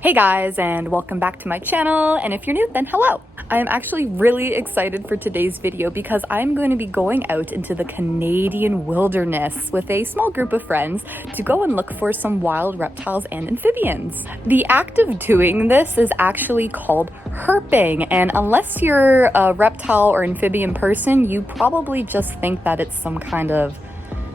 Hey guys, and welcome back to my channel, and if you're new, then hello! I am actually really excited for today's video because I'm going to be going out into the Canadian wilderness with a small group of friends to go and look for some wild reptiles and amphibians. The act of doing this is actually called herping, and unless you're a reptile or amphibian person, you probably just think that it's some kind of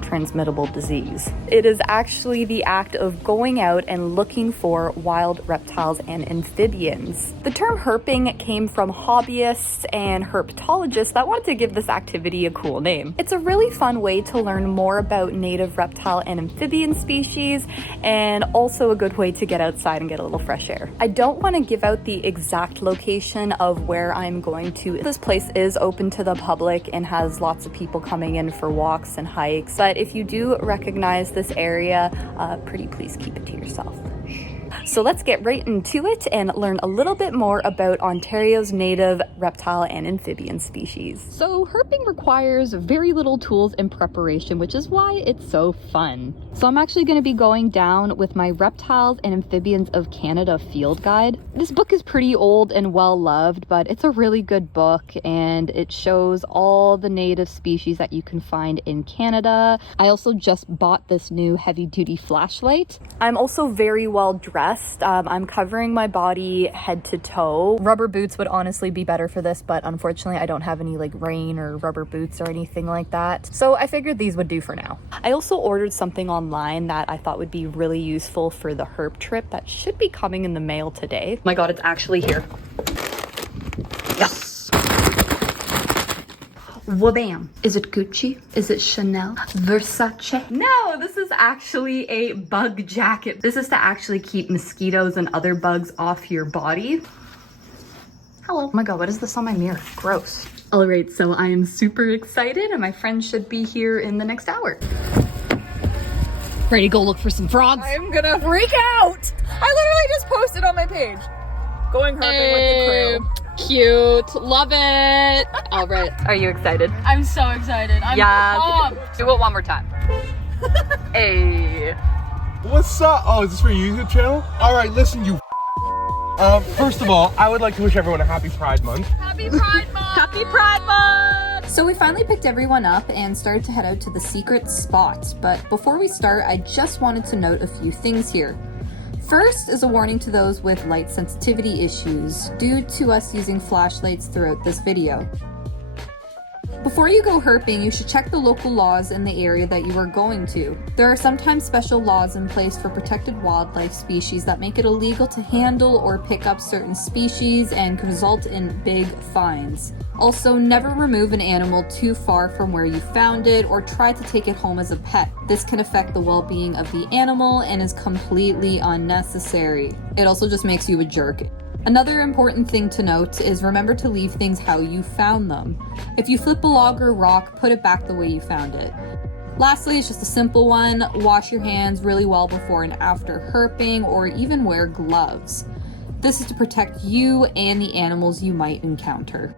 transmittable disease. It is actually the act of going out and looking for wild reptiles and amphibians. The term herping came from hobbyists and herpetologists that wanted to give this activity a cool name. It's a really fun way to learn more about native reptile and amphibian species, and also a good way to get outside and get a little fresh air. I don't want to give out the exact location of where I'm going to. This place is open to the public and has lots of people coming in for walks and hikes, but if you do recognize this area, pretty please keep it to yourself. So let's get right into it and learn a little bit more about Ontario's native reptile and amphibian species. So herping requires very little tools and preparation, which is why it's so fun. So I'm actually going to be going down with my Reptiles and Amphibians of Canada field guide. This book is pretty old and well loved, but it's a really good book and it shows all the native species that you can find in Canada. I also just bought this new heavy duty flashlight. I'm also very well dressed. I'm covering my body head to toe. Rubber boots would honestly be better for this, but unfortunately I don't have any like rain or rubber boots or anything like that. So I figured these would do for now. I also ordered something online that I thought would be really useful for the herp trip that should be coming in the mail today. Oh my god, it's actually here. Yes! Wabam! Is it Gucci? Is it Chanel? Versace? No, this is actually a bug jacket. This is to actually keep mosquitoes and other bugs off your body. Hello. Oh my god, what is this on my mirror? Gross. All right, so I am super excited and my friends should be here in the next hour. Ready to go look for some frogs? I'm gonna freak out! I literally just posted on my page. Going herping with the crew. Cute. Love it. All right. Are you excited? I'm so excited. I'm pumped. Do it one more time. Hey. What's up? Oh, is this for your YouTube channel? All right, listen, you. First of all, I would like to wish everyone a happy Pride Month. Happy Pride Month. Happy Pride Month! So we finally picked everyone up and started to head out to the secret spot. But before we start, I just wanted to note a few things here. First is a warning to those with light sensitivity issues due to us using flashlights throughout this video. Before you go herping, you should check the local laws in the area that you are going to. There are sometimes special laws in place for protected wildlife species that make it illegal to handle or pick up certain species and can result in big fines. Also, never remove an animal too far from where you found it or try to take it home as a pet. This can affect the well-being of the animal and is completely unnecessary. It also just makes you a jerk. Another important thing to note is remember to leave things how you found them. If you flip a log or rock, put it back the way you found it. Lastly, it's just a simple one. Wash your hands really well before and after herping, or even wear gloves. This is to protect you and the animals you might encounter.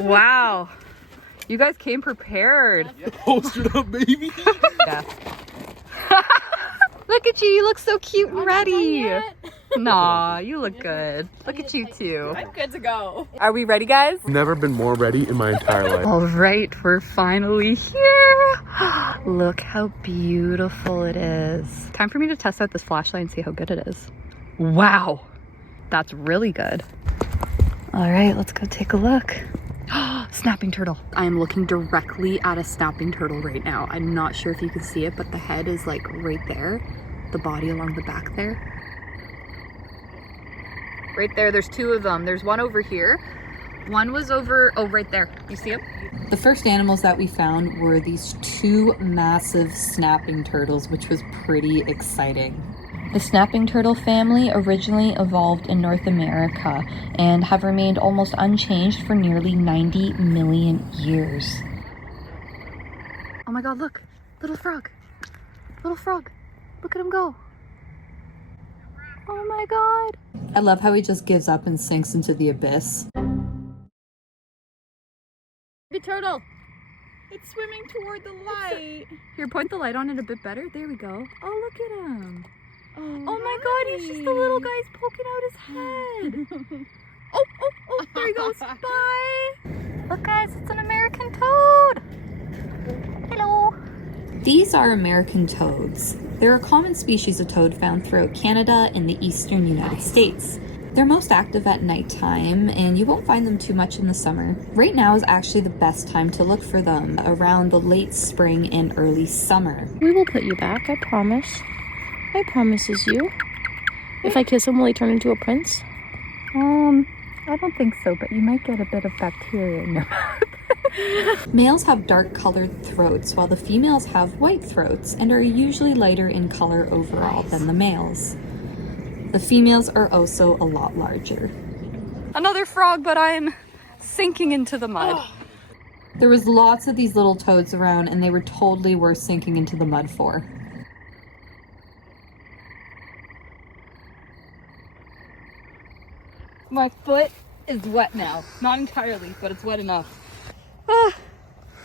Wow. You guys came prepared. Posted up, baby. Yeah. Look at you look so cute and ready. Nah, you look good. Look at you too. I'm good to go. Are we ready, guys? Never been more ready in my entire life. All right, we're finally here. Look how beautiful it is. Time for me to test out this flashlight and see how good it is. Wow, that's really good. All right, let's go take a look. Snapping turtle. I am looking directly at a snapping turtle right now. I'm not sure if you can see it, but the head is like right there. The body along the back there. Right there, there's two of them. There's one over here. One was over, oh, right there. You see him? The first animals that we found were these two massive snapping turtles, which was pretty exciting. The snapping turtle family originally evolved in North America and have remained almost unchanged for nearly 90 million years. Oh my god, look! Little frog! Little frog! Look at him go! Oh my god! I love how he just gives up and sinks into the abyss. The turtle! It's It's swimming toward the light. Here, point the light on it a bit better. There we go. Oh, look at him. Oh my god, he's just the little guy's poking out his head. Oh, there he goes. Bye. Look guys, it's an American toad. Hello. These are American toads. They're a common species of toad found throughout Canada and the eastern United States. They're most active at nighttime, and you won't find them too much in the summer. Right now is actually the best time to look for them, around the late spring and early summer. We will put you back, I promise. I promises you. If I kiss him, will he turn into a prince? I don't think so, but you might get a bit of bacteria in your mouth. Males have dark colored throats, while the females have white throats and are usually lighter in color overall than the males. The females are also a lot larger. Another frog, but I'm sinking into the mud. There was lots of these little toads around, and they were totally worth sinking into the mud for. My foot is wet now. Not entirely, but it's wet enough.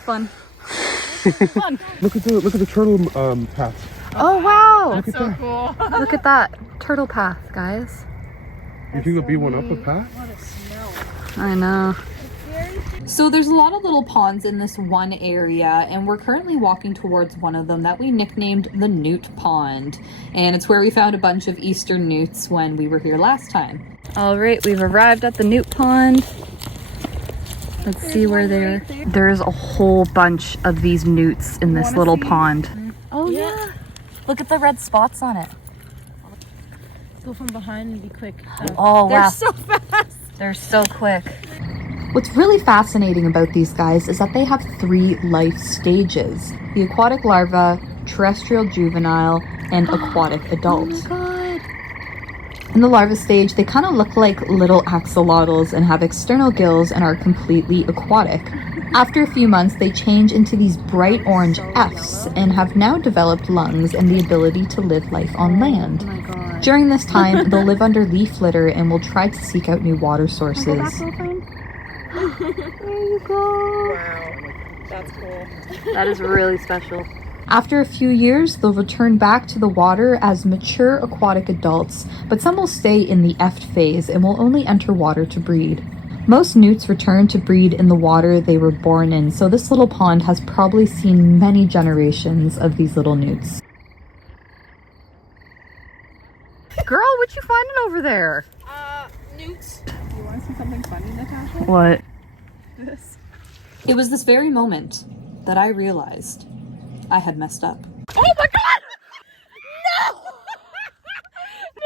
Fun. Fun. Look at the turtle paths. Oh wow! Look at that. Cool. Look at that turtle path, guys. You think there'll be one up the path? I know. So there's a lot of little ponds in this one area, and we're currently walking towards one of them that we nicknamed the Newt Pond. And it's where we found a bunch of eastern newts when we were here last time. All right, we've arrived at the Newt Pond. Let's see where they're... There's a whole bunch of these newts in this little pond. Oh yeah. Look at the red spots on it. Go from behind and be quick. Oh wow. They're so fast. They're so quick. What's really fascinating about these guys is that they have 3 life stages: the aquatic larva, terrestrial juvenile, and aquatic adult. Oh my god. In the larva stage, they kind of look like little axolotls and have external gills and are completely aquatic. After a few months, they change into these bright orange Fs and have now developed lungs and the ability to live life on land. Oh my god. During this time, they'll live under leaf litter and will try to seek out new water sources. There you go. Wow. That's cool. That is really special. After a few years, they'll return back to the water as mature aquatic adults, but some will stay in the F phase and will only enter water to breed. Most newts return to breed in the water they were born in, so this little pond has probably seen many generations of these little newts. Girl, what you finding over there? Newts. You want to see something funny, Natasha? What? This. It was this very moment that I realized I had messed up. Oh my god! No!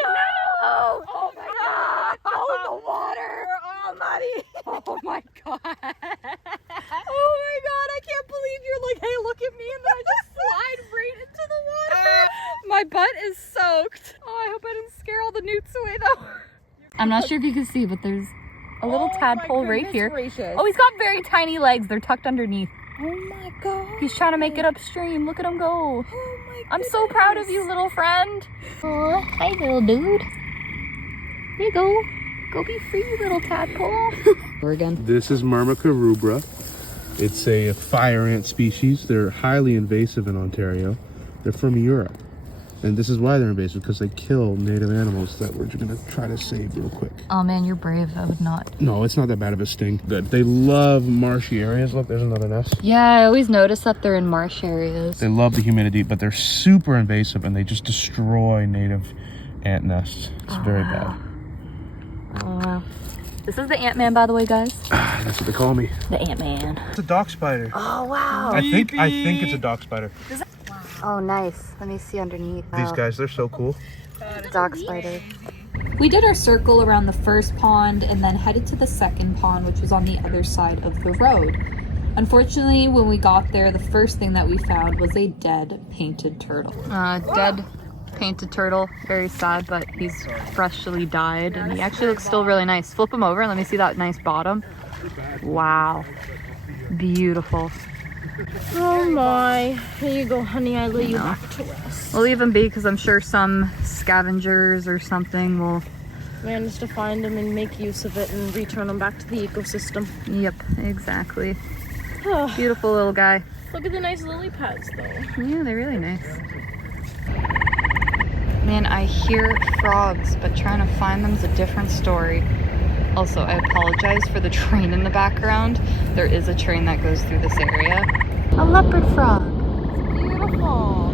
No! Oh my god! Go in the water! We're all muddy! Oh my god. Oh my god, I can't believe you're like, hey, look at me, and then I just slide right into the water. My butt is soaked. Oh, I hope I didn't scare all the newts away though. I'm not sure if you can see, but there's a little tadpole right here. Gracious. Oh, he's got very tiny legs. They're tucked underneath. Oh my god. He's trying to make it upstream. Look at him go. Oh my I'm so proud of you, little friend. Oh, hi, little dude. Here you go. Go be free, little tadpole. Again. This is Myrmica rubra. It's a fire ant species. They're highly invasive in Ontario. They're from Europe. And this is why they're invasive, because they kill native animals that we're going to try to save real quick. Oh man, you're brave. I would not. No, it's not that bad of a sting. They love marshy areas. Look, there's another nest. Yeah, I always notice that they're in marsh areas. They love the humidity, but they're super invasive and they just destroy native ant nests. It's very bad. Oh wow. This is the Ant-Man, by the way, guys. That's what they call me. The Ant-Man. It's a dock spider. Oh wow. I think it's a dock spider. Oh nice. Let me see underneath. These guys, they're so cool. Dock spider. We did our circle around the first pond and then headed to the second pond, which was on the other side of the road. Unfortunately, when we got there, the first thing that we found was a dead painted turtle. Dead painted turtle. Very sad, but he's freshly died and he actually looks still really nice. Flip him over and let me see that nice bottom. Wow. Beautiful. Oh my. Here you go, honey. I lay you back to rest. We'll leave him be because I'm sure some scavengers or something will manage to find him and make use of it and return him back to the ecosystem. Yep, exactly. Beautiful little guy. Look at the nice lily pads though. Yeah, they're really nice. Man, I hear frogs, but trying to find them is a different story. Also, I apologize for the train in the background. There is a train that goes through this area. A leopard frog. Beautiful.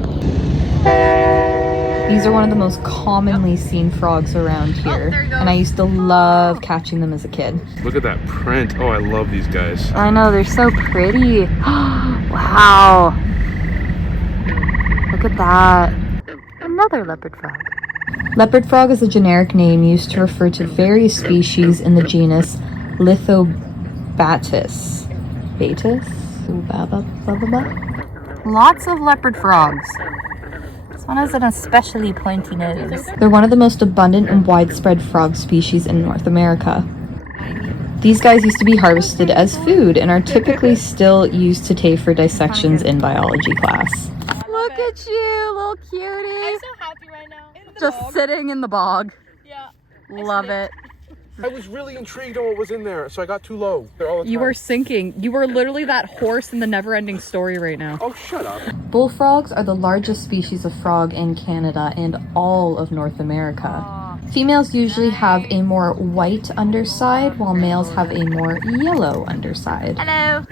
These are one of the most commonly seen frogs around here, and I used to love catching them as a kid. Look at that print. Oh, I love these guys. I know, they're so pretty. Wow. Look at that. Another leopard frog. Leopard frog is a generic name used to refer to various species in the genus Lithobatus. Batis? Lots of leopard frogs. This one has an especially pointy nose. They're one of the most abundant and widespread frog species in North America. These guys used to be harvested as food and are typically still used today for dissections in biology class. Look at you, little cutie. I'm so happy right now. Just sitting in the bog. Yeah. Love it. I was really intrigued on what was in there, so I got too low. All the You time. were sinking. You were literally that horse in the never-ending story right now. Oh, shut up. Bullfrogs are the largest species of frog in Canada and all of North America. Females usually have a more white underside, while males have a more yellow underside. Hello.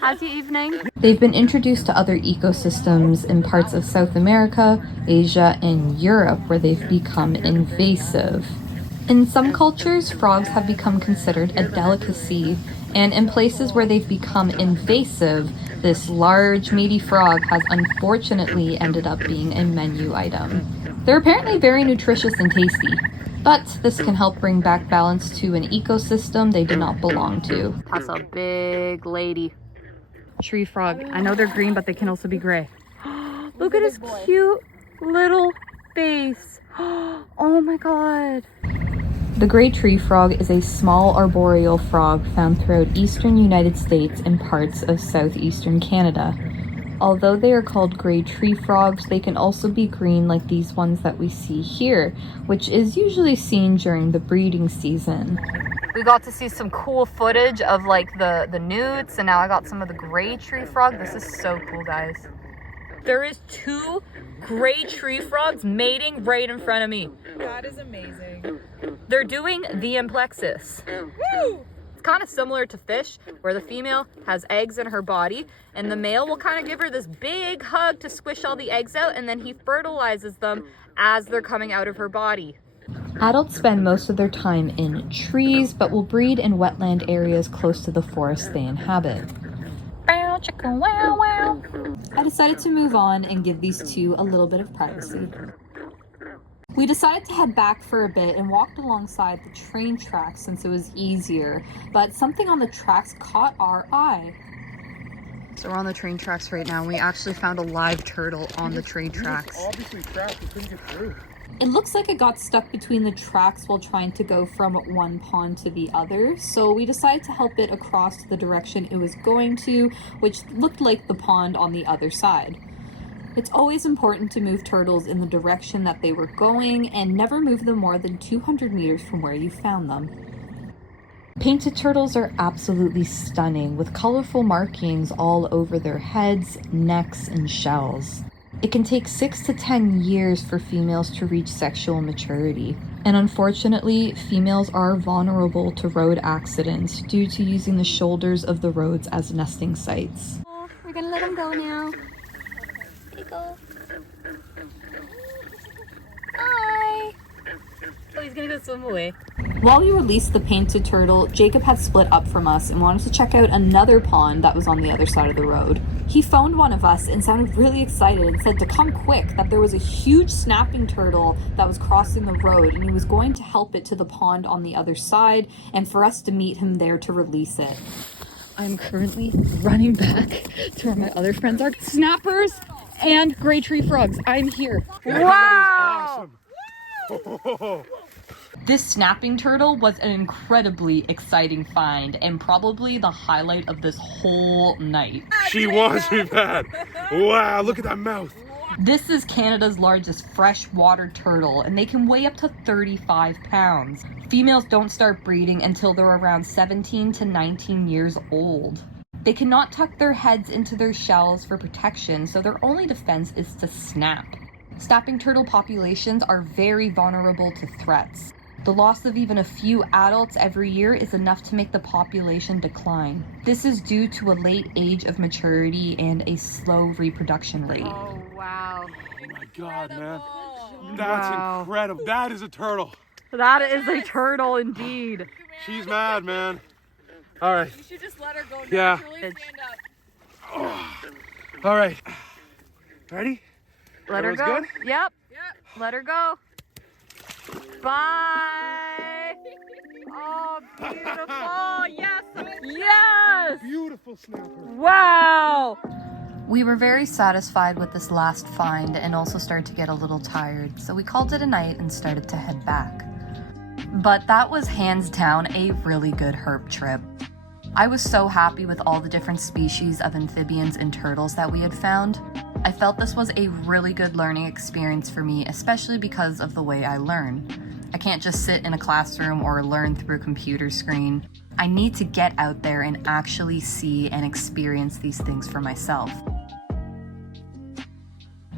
How's your evening? They've been introduced to other ecosystems in parts of South America, Asia, and Europe, where they've become invasive. In some cultures, frogs have become considered a delicacy, and in places where they've become invasive, this large, meaty frog has unfortunately ended up being a menu item. They're apparently very nutritious and tasty, but this can help bring back balance to an ecosystem they do not belong to. That's a big lady. Tree frog. I know they're green, but they can also be gray. Look at his cute little face. Oh my god. The gray tree frog is a small arboreal frog found throughout eastern United States and parts of southeastern Canada. Although they are called gray tree frogs, they can also be green like these ones that we see here, which is usually seen during the breeding season. We got to see some cool footage of like the newts, and now I got some of the gray tree frog. This is so cool, guys. There is 2 gray tree frogs mating right in front of me. That is amazing. They're doing the amplexus. Woo! It's kind of similar to fish, where the female has eggs in her body, and the male will kind of give her this big hug to squish all the eggs out, and then he fertilizes them as they're coming out of her body. Adults spend most of their time in trees, but will breed in wetland areas close to the forest they inhabit. Bow, chicka, wow, wow. I decided to move on and give these 2 a little bit of privacy. We decided to head back for a bit and walked alongside the train tracks since it was easier, but something on the tracks caught our eye. So we're on the train tracks right now, and we actually found a live turtle on the train tracks. Obviously trapped, we couldn't get through. It looks like it got stuck between the tracks while trying to go from one pond to the other, so we decided to help it across to the direction it was going to, which looked like the pond on the other side. It's always important to move turtles in the direction that they were going and never move them more than 200 meters from where you found them. Painted turtles are absolutely stunning, with colorful markings all over their heads, necks, and shells. It can take 6 to 10 years for females to reach sexual maturity. And unfortunately, females are vulnerable to road accidents due to using the shoulders of the roads as nesting sites. We're gonna let them go now. Go. Hi. Oh, he's gonna go swim away. While we released the painted turtle, Jacob had split up from us and wanted to check out another pond that was on the other side of the road. He phoned one of us and sounded really excited and said to come quick, that there was a huge snapping turtle that was crossing the road and he was going to help it to the pond on the other side and for us to meet him there to release it. I'm currently running back to where my other friends are. Snappers and gray tree frogs. I'm here. Wow! Awesome. This snapping turtle was an incredibly exciting find and probably the highlight of this whole night. She wants me bad. Wow, look at that mouth. This is Canada's largest freshwater turtle, and they can weigh up to 35 pounds. Females don't start breeding until they're around 17 to 19 years old. They cannot tuck their heads into their shells for protection, so their only defense is to snap. Snapping turtle populations are very vulnerable to threats. The loss of even a few adults every year is enough to make the population decline. This is due to a late age of maturity and a slow reproduction rate. Oh, wow. Oh my God, man. That's incredible. That is a turtle. That is a turtle indeed. She's mad, man. All right. You should just let her go Yeah. naturally. Stand up. All right. Ready? Let her Everyone's go. good? Yep. Yep. Let her go. Bye. Oh, beautiful. Yes. Yes. Beautiful snapper. Wow. We were very satisfied with this last find and also started to get a little tired, so we called it a night and started to head back. But that was hands down a really good herp trip. I was so happy with all the different species of amphibians and turtles that we had found. I felt this was a really good learning experience for me, especially because of the way I learn. I can't just sit in a classroom or learn through a computer screen. I need to get out there and actually see and experience these things for myself.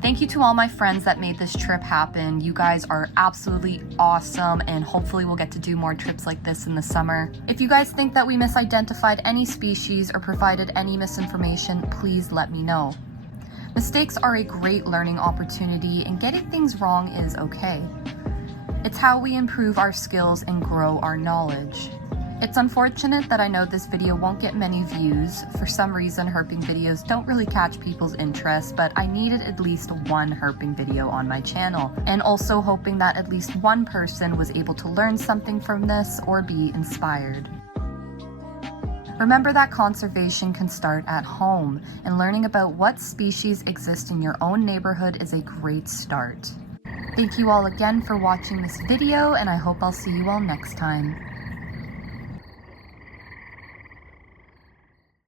Thank you to all my friends that made this trip happen. You guys are absolutely awesome, and hopefully we'll get to do more trips like this in the summer. If you guys think that we misidentified any species or provided any misinformation, please let me know. Mistakes are a great learning opportunity, and getting things wrong is okay. It's how we improve our skills and grow our knowledge. It's unfortunate that I know this video won't get many views. For some reason, herping videos don't really catch people's interest, but I needed at least one herping video on my channel, and also hoping that at least one person was able to learn something from this or be inspired. Remember that conservation can start at home, and learning about what species exist in your own neighborhood is a great start. Thank you all again for watching this video, and I hope I'll see you all next time.